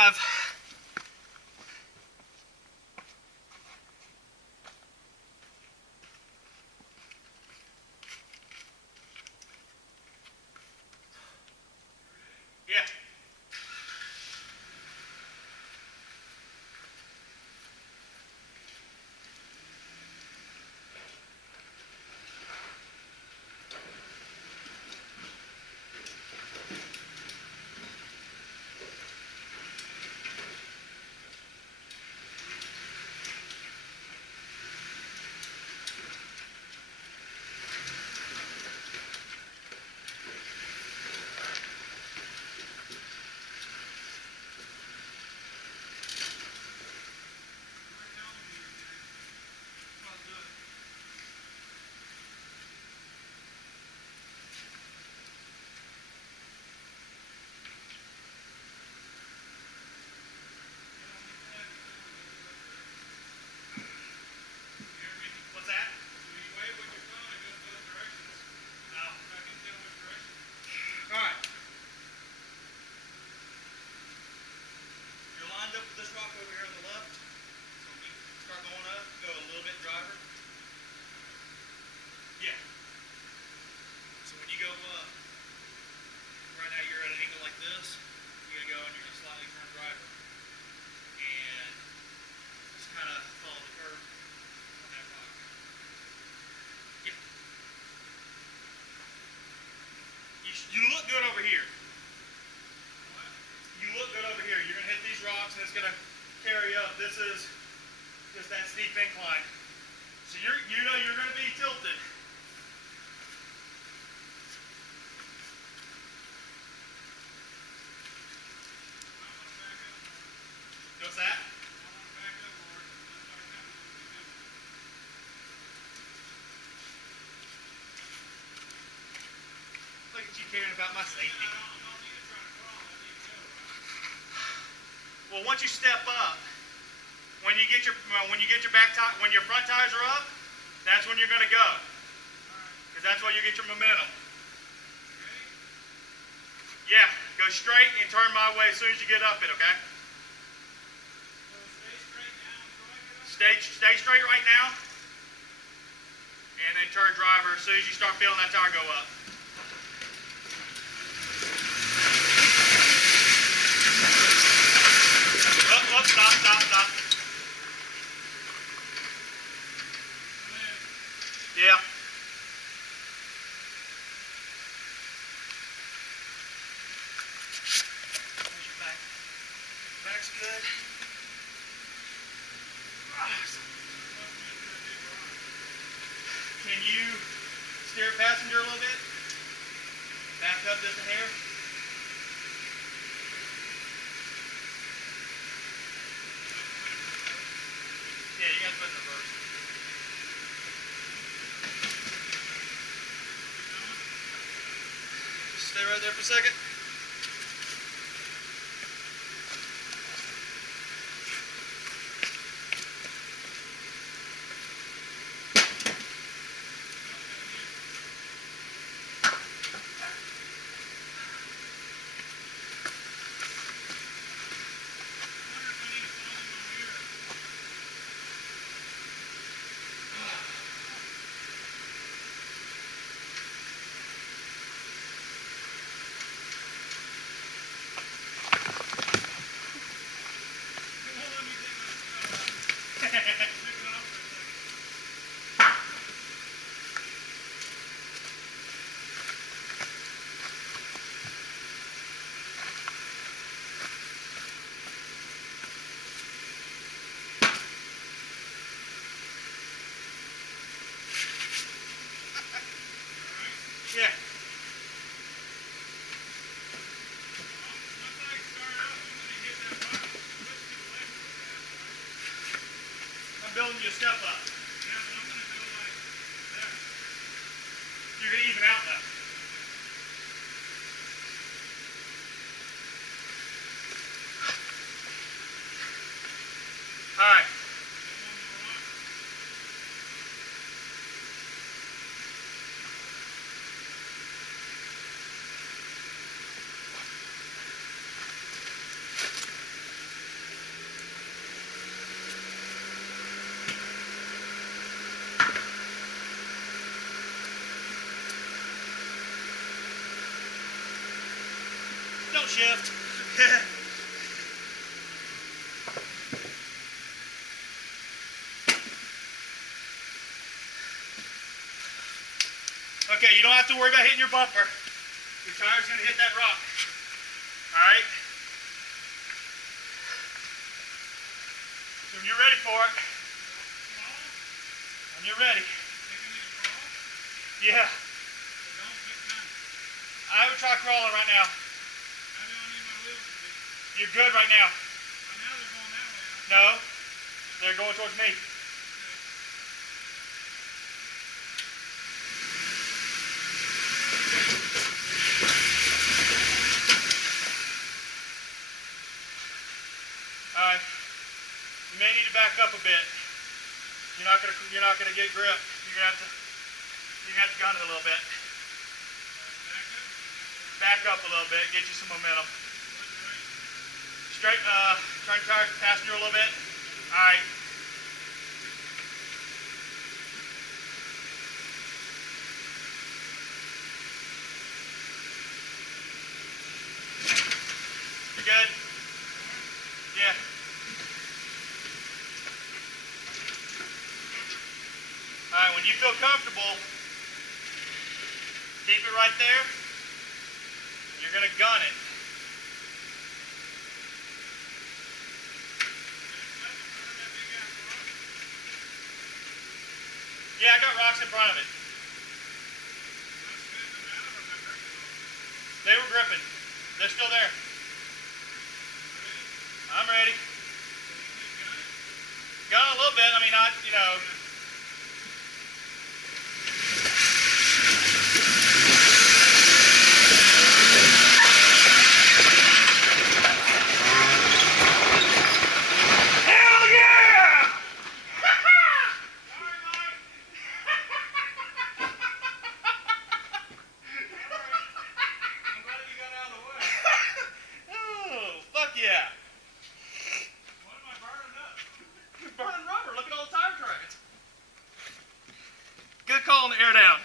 drive. Yeah. What's that? Do you wave with your phone? It goes both directions. No. I can tell which direction. All right. You're lined up with this rock over here on the left. So when we start going up, go a little bit driver. Yeah. So when you go up, right now you're at an angle like this. You're gonna go and you're gonna slightly turn driver, and just kind of follow the curve on that rock. Yeah. You look good over here. You look good over here. You're gonna hit these rocks and it's gonna carry up. This is just that steep incline. So you know you're gonna be tilted. What's that? Look at you caring about my safety. Well, once you step up, when you get your when your front tires are up, that's when you're going to go, because that's where you get your momentum. Yeah, go straight and turn my way as soon as you get up it. Okay. Stay straight right now, and then turn driver as soon as you start feeling that tire go up. Up, stop. Yeah. There's your back. Back's good. Can you steer passenger a little bit? Back up just a hair. Yeah, you got to put it in reverse. Just stay right there for a second. Don't shift. Okay, you don't have to worry about hitting your bumper. Your tire's gonna hit that rock. All right? When you're ready for it. When you're ready. Yeah. I would try crawling right now. You're good right now. No, they're going towards me. All right. You may need to back up a bit. You're not gonna get grip. You're gonna have to gun it a little bit. Back up a little bit, get you some momentum. Straight, turn the tire passenger a little bit. All right. You good? Yeah. All right, when you feel comfortable, keep it right there. You're gonna gun it. Yeah, I got rocks in front of it. They were gripping. They're still there. I'm ready. Gun a little bit. I mean, not, you know. Yeah. What am I burning up? You're burning rubber. Look at all the tire tracks. Good call on the air down.